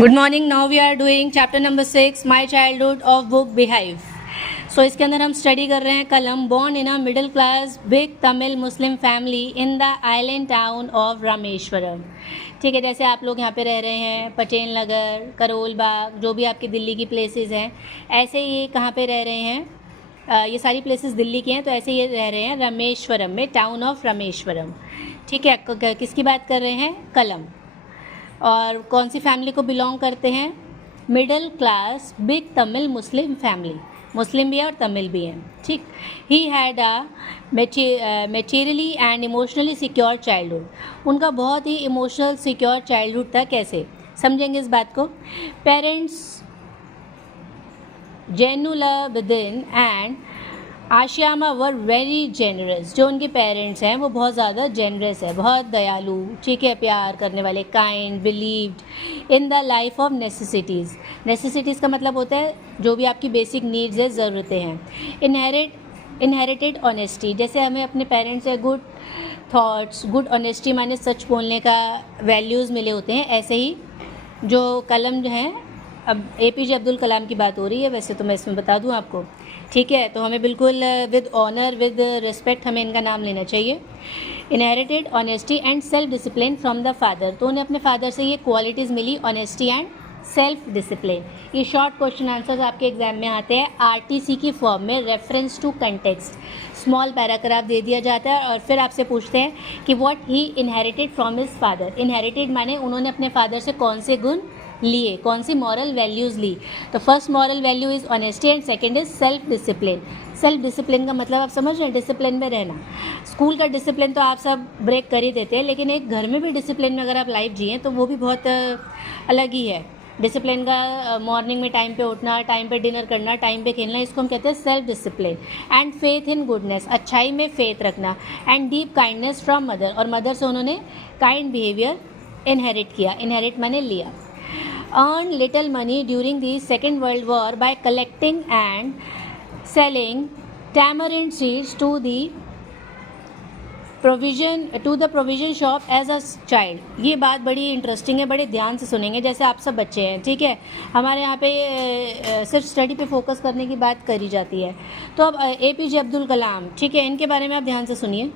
Good morning. Now we are doing chapter number 6 my childhood of book Beehive. So इसके अंदर हम study कर रहे हैं Kalam. Born in a middle class big Tamil Muslim family in the island town of Rameswaram. ठीक है, जैसे आप लोग यहाँ पे रह रहे हैं पटेल नगर, करोल बाग, जो भी आपकी दिल्ली की प्लेसेस हैं, ऐसे ही कहाँ पे रह रहे हैं. ये सारी प्लेसेस दिल्ली की हैं, तो ऐसे ये रह रहे हैं रामेश्वरम में, टाउन ऑफ रामेश्वरम. ठीक है, किसकी बात कर रहे हैं? कलम. और कौन सी फैमिली को बिलोंग करते हैं? Middle class big Tamil Muslim family. Muslim भी है और तमिल भी हैं. ठीक. He had a materially and emotionally secure childhood. उनका बहुत ही इमोशनल सिक्योर चाइल्डहुड था. कैसे समझेंगे इस बात को? पेरेंट्स जेनुला बिदिन एंड आशियामा वर वेरी जेनरस. जो उनके पेरेंट्स हैं वो बहुत ज़्यादा जेनरस है, बहुत दयालु. ठीक है, प्यार करने वाले, kind, believed in the life of necessities. Necessities का मतलब होता है जो भी आपकी बेसिक नीड्स है, ज़रूरतें हैं. Inherited honesty. जैसे हमें अपने पेरेंट्स से गुड थॉट्स, गुड ऑनेस्टी माने सच बोलने का वैल्यूज़ मिले होते हैं, ऐसे ही जो कलम जो हैं, अब APJ अब्दुल कलाम की बात हो रही है, वैसे तो मैं इसमें बता दूं आपको. ठीक है, तो हमें बिल्कुल विद ऑनर, विद रिस्पेक्ट हमें इनका नाम लेना चाहिए. Inherited honesty and self discipline from the father. तो उन्हें अपने फादर से ये क्वालिटीज़ मिली, ऑनेस्टी एंड सेल्फ डिसिप्लिन. ये शॉर्ट क्वेश्चन आंसर्स आपके एग्जाम में आते हैं RTC की फॉर्म में, reference to context. Small paragraph दे दिया जाता है और फिर आपसे पूछते हैं कि what he inherited from his father. Inherited माने उन्होंने अपने फादर से कौन से गुण लिए, कौन सी मॉरल वैल्यूज़ ली. तो first moral value is honesty and second is self discipline. Self discipline का मतलब आप समझ रहे हैं, डिसिप्लिन में रहना. स्कूल का डिसिप्लिन तो आप सब ब्रेक कर ही देते हैं, लेकिन एक घर में भी डिसिप्लिन में अगर आप लाइफ जिए तो वो भी बहुत अलग ही है. डिसिप्लिन का मॉर्निंग में टाइम पे उठना, टाइम पे डिनर करना, टाइम पे खेलना, इसको हम कहते हैं self discipline. And faith in goodness. अच्छाई में फेथ रखना. And deep kindness from mother. और मदर से उन्होंने काइंड बिहेवियर इनहेरिट किया. इनहेरिट माने लिया. Earned little money during the Second World War by collecting and selling tamarind seeds to the provision shop as a child. ये बात बड़ी interesting है, बड़े ध्यान से सुनेंगे. जैसे आप सब बच्चे हैं, ठीक है, हमारे यहाँ पे सिर्फ स्टडी पे फोकस करने की बात करी जाती है. तो अब APJ अब्दुल कलाम, ठीक है, इनके बारे में आप ध्यान से सुनिए.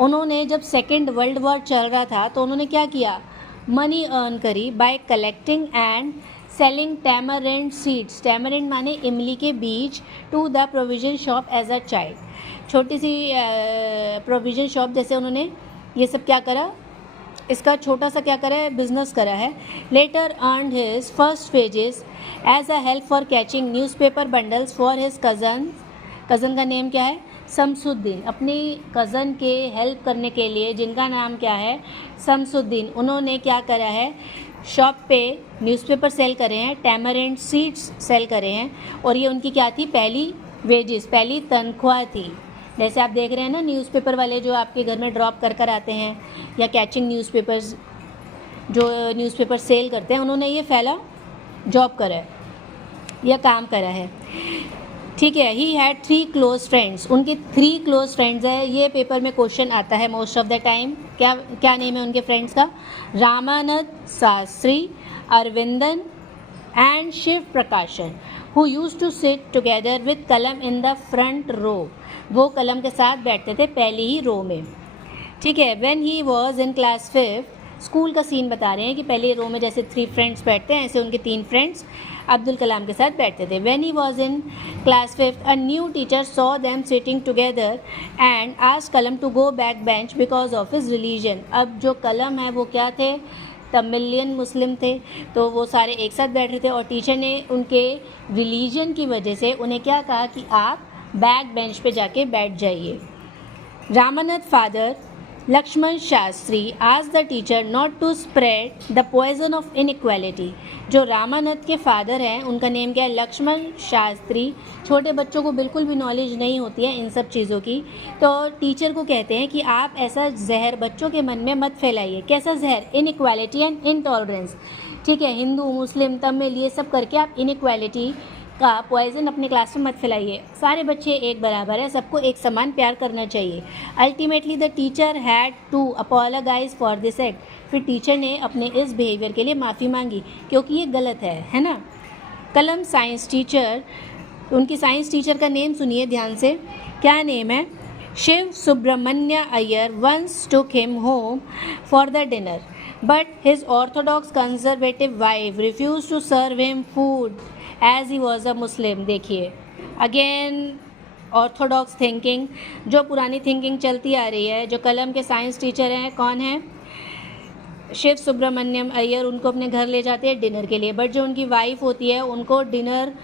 उन्होंने जब सेकेंड वर्ल्ड वॉर चल रहा था तो उन्होंने क्या किया? मनी अर्न करी by collecting and selling tamarind seeds. Tamarind माने इमली के बीज. To the provision shop as a child. छोटी सी प्रोविजन शॉप जैसे उन्होंने ये सब क्या करा, इसका छोटा सा क्या करा है, बिजनेस करा है. Later earned his first wages as a help for catching newspaper bundles for his cousin का नेम क्या है? शमसुद्दीन. अपनी कज़न के हेल्प करने के लिए, जिनका नाम क्या है? शमसुद्दीन. उन्होंने क्या करा है? शॉप पे न्यूज़पेपर सेल करे हैं, टैमरिंड सीड्स सेल करे हैं. और ये उनकी क्या थी? पहली वेजेस, पहली तनख्वाह थी. जैसे आप देख रहे हैं ना, न्यूज़पेपर वाले जो आपके घर में ड्रॉप कर कर आते हैं, या कैचिंग न्यूज़पेपर्स जो न्यूज़पेपर सेल करते हैं, उन्होंने ये पहला जॉब करा है या काम करा है. ठीक है. He had 3 close friends. उनके 3 क्लोज फ्रेंड्स है. ये पेपर में क्वेश्चन आता है मोस्ट ऑफ द टाइम. क्या नेम है उनके फ्रेंड्स का? Ramanand Shastri, Aravindan and Shiva Prakashan, who used to sit together with Kalam in the front row. वो कलम के साथ बैठते थे पहली ही रो में. ठीक है. When he was in class 5. School का सीन बता रहे हैं कि पहले रो में जैसे 3 फ्रेंड्स बैठते हैं, ऐसे उनके 3 फ्रेंड्स अब्दुल कलाम के साथ बैठते थे. When he was in class 5 a new teacher saw them sitting together and asked Kalam to go back bench because of his religion. अब जो कलम है वो क्या थे? तमिलियन मुस्लिम थे. तो वो सारे एक साथ बैठ रहे थे और टीचर ने उनके रिलीजन की वजह से उन्हें क्या कहा कि आप बैक बेंच पे जाके बैठ जाइए. रामानंद फादर लक्ष्मण शास्त्री आज the teacher not to spread the poison of inequality. जो रामानंद के फादर हैं उनका नेम क्या है? लक्ष्मण शास्त्री. छोटे बच्चों को बिल्कुल भी नॉलेज नहीं होती है इन सब चीज़ों की, तो टीचर को कहते हैं कि आप ऐसा जहर बच्चों के मन में मत फैलाइए. कैसा जहर? Inequality and intolerance. ठीक है, हिंदू, मुस्लिम, तमिल, ये सब करके आप इनइक्वालिटी का पॉइजन अपने क्लास में मत फैलाइए। सारे बच्चे एक बराबर है, सबको एक समान प्यार करना चाहिए। Ultimately the teacher had to apologise for this act. फिर टीचर ने अपने इस बिहेवियर के लिए माफ़ी मांगी क्योंकि ये गलत है ना। कलम साइंस टीचर, उनकी साइंस टीचर का नेम सुनिए ध्यान से, क्या नेम है? Shiv Subramanya Iyer once took him home for the dinner but his orthodox conservative wife refuse to serve him food as he was a Muslim. देखिए अगेन ऑर्थोडॉक्स थिंकिंग, जो पुरानी थिंकिंग चलती आ रही है। जो कलम के साइंस टीचर हैं, कौन है? शिव सुब्रमण्यम अय्यर। उनको अपने घर ले जाते हैं डिनर के लिए, बट जो उनकी वाइफ होती है उनको डिनर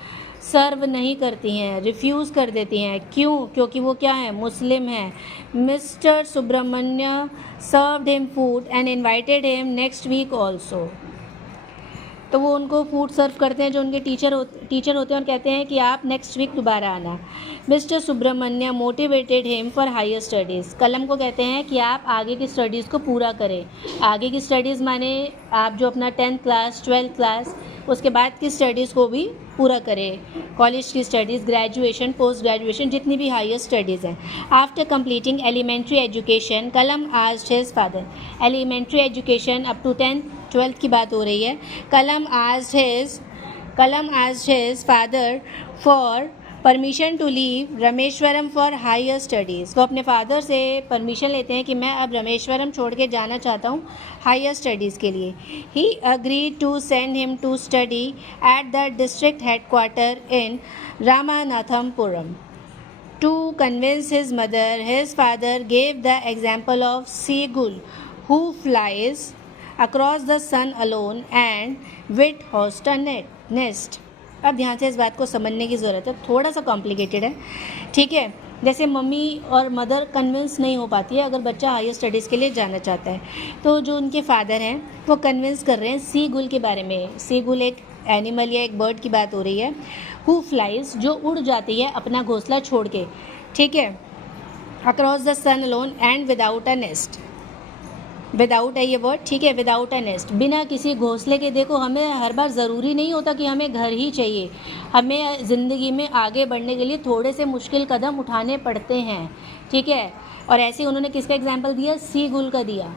सर्व नहीं करती हैं, रिफ्यूज़ कर देती हैं। क्यों? क्योंकि वो क्या है? मुस्लिम है। Mister Subramanya served him food and invited him next week also. तो वो उनको फूड सर्व करते हैं जो उनके टीचर होते हैं और कहते हैं कि आप नेक्स्ट वीक दोबारा आना। Mister Subramanya motivated him for higher studies. Kalam को कहते हैं कि आप आगे की स्टडीज़ को पूरा करें। आगे की स्टडीज़ माने आप जो अपना 10th क्लास 12th क्लास उसके बाद की स्टडीज़ को भी पूरा करें, कॉलेज की स्टडीज़, ग्रेजुएशन, पोस्ट ग्रेजुएशन, जितनी भी हायर स्टडीज़ हैं। After completing elementary education Kalam asked his father. Elementary education up to 10th 12th की बात हो रही है। Kalam asked his father for permission to leave Rameswaram for higher studies. वो अपने फादर से परमिशन लेते हैं कि मैं अब रामेश्वरम छोड़ के जाना चाहता हूँ हायर स्टडीज़ के लिए। He agreed to send him to study at the district headquarter in Ramanathapuram. To convince his mother, his father gave the example of seagull who flies across the sun alone and with host a nest। अब ध्यान से इस बात को समझने की ज़रूरत है, थोड़ा सा कॉम्प्लिकेटेड है, ठीक है। जैसे मम्मी और मदर कन्विंस नहीं हो पाती है अगर बच्चा हायर स्टडीज़ के लिए जाना चाहता है, तो जो उनके फादर हैं वो कन्विंस कर रहे हैं सी गुल के बारे में। सी गुल एक एनिमल या एक बर्ड की बात हो रही है। हु फ्लाइज, जो उड़ जाती है अपना घोंसला छोड़ के, ठीक है। Across the sun alone and without a nest. Without है ये वर्ड, ठीक है। विदाउट अ नेस्ट, बिना किसी घोंसले के। देखो हमें हर बार ज़रूरी नहीं होता कि हमें घर ही चाहिए, हमें ज़िंदगी में आगे बढ़ने के लिए थोड़े से मुश्किल कदम उठाने पड़ते हैं, ठीक है। और ऐसे उन्होंने किसका एग्जाम्पल दिया? सी गुल का दिया,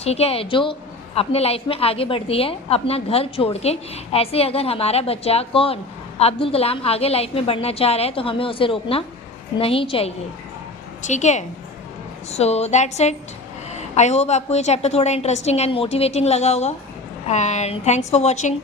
ठीक है, जो अपने लाइफ में आगे बढ़ती है अपना घर छोड़ के। ऐसे अगर हमारा बच्चा कौन अब्दुल कलाम आगे लाइफ में बढ़ना चाह रहा है तो हमें उसे रोकना नहीं चाहिए, ठीक है। So that's it. I hope आपको ये चैप्टर थोड़ा इंटरेस्टिंग एंड मोटिवेटिंग लगा होगा। And thanks for watching.